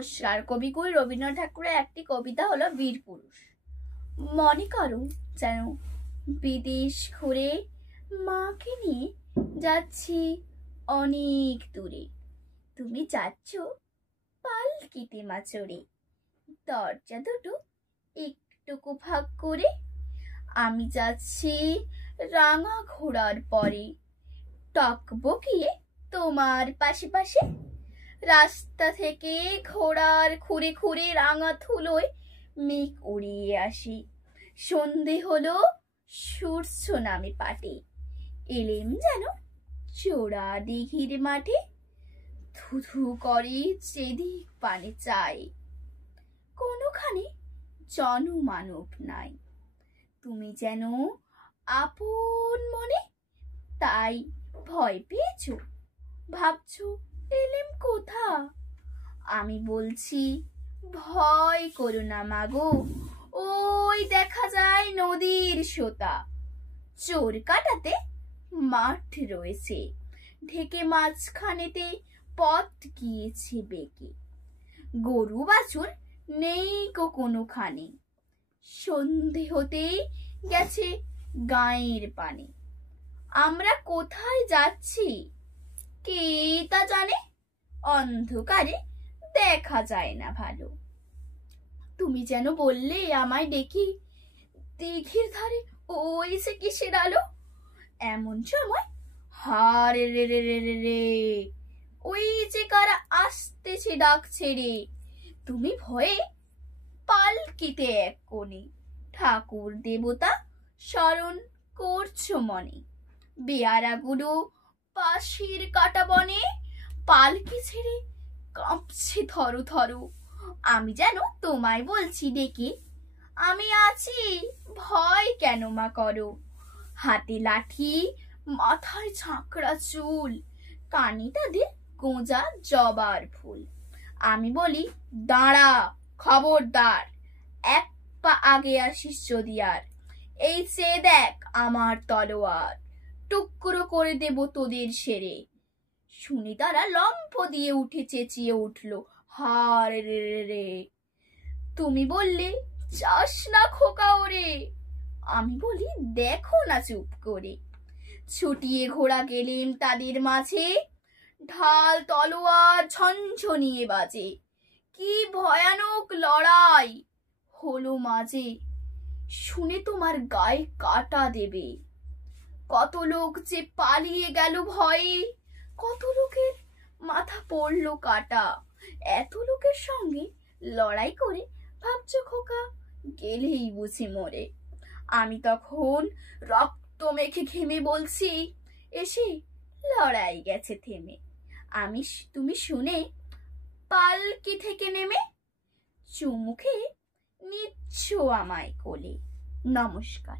নমস্কার। কবিগুরু রবীন্দ্রনাথ ঠাকুরের একটি কবিতা হলো বীর পুরুষ। মনে করো যেন বিদেশ ঘুরে মাকে নিয়ে যাচ্ছি অনেক দূরে। তুমি যাচ্ছ পালকিতে মা চড়ে, দরজা দুটো একটুকু ভাগ করে। আমি যাচ্ছি রাঙা ঘোড়ার পরে, টকবকিয়ে তোমার পাশে পাশে। রাস্তা থেকে ঘোড়ার খুঁড়ে খুঁড়ে রাঙা ধুলোয় মেঘ উড়িয়ে আসি। সন্ধে হলো, সূর্য নামে পাটে, এলেম যেন চোরা দিঘির মাঠে। ধুধু করে যেদিক পানে চাই, কোনোখানে জনমানব নাই। তুমি যেন আপন মনে, তাই ভয় পেয়েছো, ভাবছো এলেম কোথা। আমি বলছি ভয় করো না মাগো, ওই দেখা যায় নদীর সোতা। চোর কাটাতে মাঠ রয়েছে, ঢেকে মাঝখানেতে পথ গিয়েছে বেঁকে। গরু বাছুর নেই কোনোখানে, সন্ধে হতেই গেছে গাঁয়ের পানে। আমরা কোথায় যাচ্ছি কে তা জানে, অন্ধকারে দেখা যায় না ভালো। তুমি যেন বললে আমায় ডেকে, দিঘির ধারে ওই যে কিসের আলো। এমন সময় হারে রে রে রে রে রে, ওই যে কারা আসতেছে ডাক ছেড়ে। তুমি ভয়ে পালকিতে এক কোণে, ঠাকুর দেবতা স্মরণ করছো মনে। বেয়ারাগুলো পাশের কাটা বনে, পালকি ছেড়ে কাঁপছে থরো থরো। আমি যেন তোমায় বলছি ডেকে, আমি আছি, ভয় কেন মা করো। হাতে লাঠি, মাথায় ঝাঁকড়া চুল, কানে তাদের গোঁজা জবার ফুল। আমি বলি দাঁড়া, খবরদার, এক পা আগে আসিস যদি আর। এই চেয়ে দেখ আমার তলোয়ার, টুকরো করে দেব তোদের সেরে। শুনি তারা লম্ফ দিয়ে উঠে চেঁচিয়ে উঠল, হারে রে রে রে। তুমি বললে যাস না খোকা ওরে, আমি বলি দেখো না চুপ করে। ছুটিয়ে ঘোড়া গেলেম তাদের মাঝে, ঢাল তলোয়ার ঝনঝনিয়ে বাজে। কি ভয়ানক লড়াই হলো মাঝে, শুনে তোমার গায়ে কাটা দেবে। কত লোক যে পালিয়ে গেল ভয়ে, কত লোকের মাথা পড়লো কাটা। এত লোকের সঙ্গে লড়াই করে ভাবছো খোকা গেলেই বুঝি মরে। আমি তখন রক্ত মেখে ঘেমে বলছি, এসে লড়াই গেছে থেমে। তুমি শুনে পালকি থেকে নেমে চুমুখে নিচ্ছ আমায় কোলে। নমস্কার।